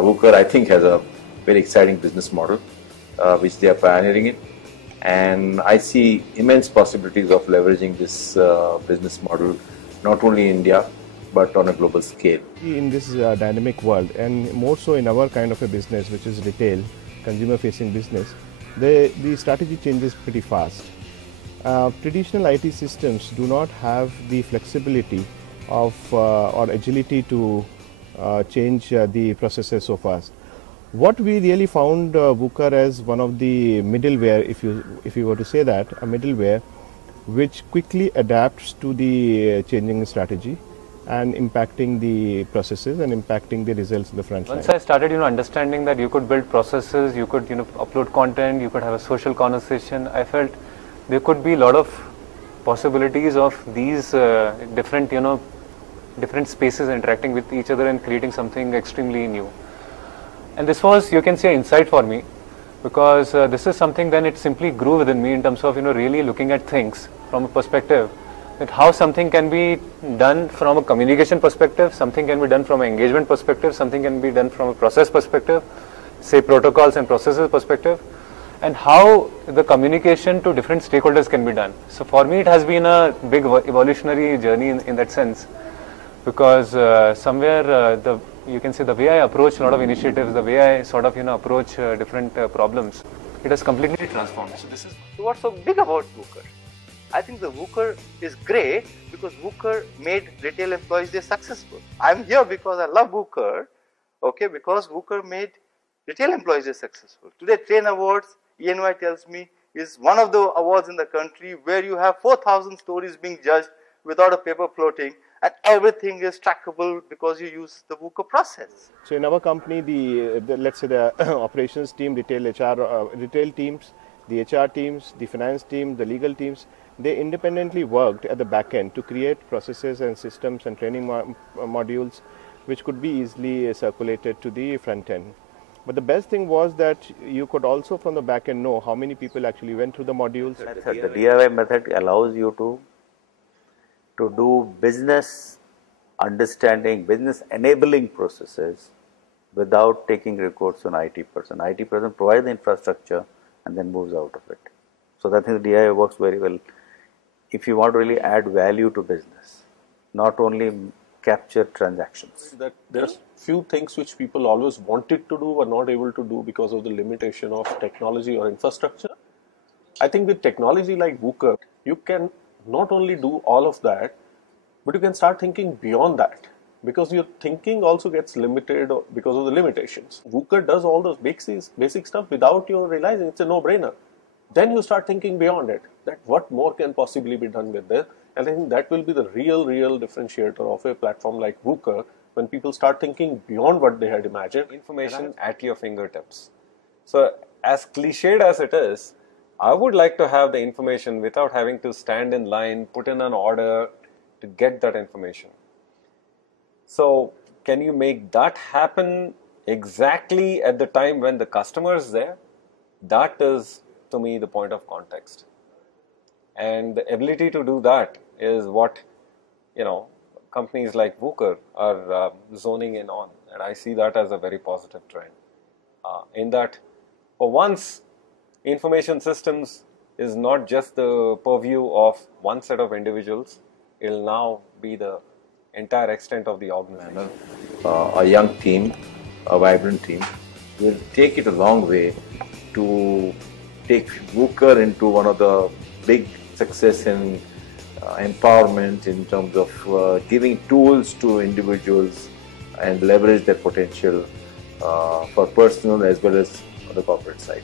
WOOKER, I think, has a very exciting business model, which they are pioneering in. And I see immense possibilities of leveraging this business model, not only in India, but on a global scale. In this dynamic world, and more so in our kind of a business, which is retail, consumer-facing business, the strategy changes pretty fast. Traditional IT systems do not have the flexibility of or agility to change the processes so fast. What we really found WOOKER as one of the middleware, if you were to say that, a middleware which quickly adapts to the changing strategy and impacting the processes and impacting the results in the front line. Once I started, understanding that you could build processes, you could, upload content, you could have a social conversation, I felt there could be a lot of possibilities of these different, different spaces interacting with each other and creating something extremely new. And this was, you can say, insight for me, because this is something then it simply grew within me in terms of, really looking at things from a perspective that how something can be done from a communication perspective, something can be done from an engagement perspective, something can be done from a process perspective, say protocols and processes perspective, and how the communication to different stakeholders can be done. So for me it has been a big evolutionary journey in that sense, because somewhere you can say the way I approach a lot of initiatives, the way I sort of approach different problems, it has completely transformed. So this is what's so big about WOOKER. I think the WOOKER is great because WOOKER made retail employees day successful. I'm here because I love WOOKER, okay, because WOOKER made retail employees day successful. Today Train Awards, ENY tells me, is one of the awards in the country where you have 4,000 stories being judged without a paper floating, and everything is trackable because you use the WOOKER process. So in our company, let's say the operations team, retail HR, retail teams, the HR teams, the finance team, the legal teams, they independently worked at the back end to create processes and systems and training modules which could be easily circulated to the front end. But the best thing was that you could also from the back end know how many people actually went through the modules. The DIY method allows you to do business understanding, business enabling processes without taking recourse on IT person. IT person provides the infrastructure and then moves out of it. So I think the DIY works very well if you want to really add value to business, not only capture transactions. That there's few things which people always wanted to do were not able to do because of the limitation of technology or infrastructure. I think with technology like WOOKER, you can not only do all of that, but you can start thinking beyond that, because your thinking also gets limited because of the limitations. WOOKER does all those basic stuff without you realizing. It's a no-brainer. Then you start thinking beyond it, that what more can possibly be done with this. And I think that will be the real differentiator of a platform like WOOKER, when people start thinking beyond what they had imagined. Information at your fingertips. So as cliched as it is, I would like to have the information without having to stand in line, put in an order to get that information. So can you make that happen exactly at the time when the customer is there? That is, to me, the point of context. And the ability to do that is what, companies like WOOKER are zoning in on. And I see that as a very positive trend. In that, for once, information systems is not just the purview of one set of individuals, it will now be the entire extent of the organization. A young team, a vibrant team, will take it a long way to take WOOKER into one of the big success in empowerment in terms of giving tools to individuals and leverage their potential for personal as well as on the corporate side.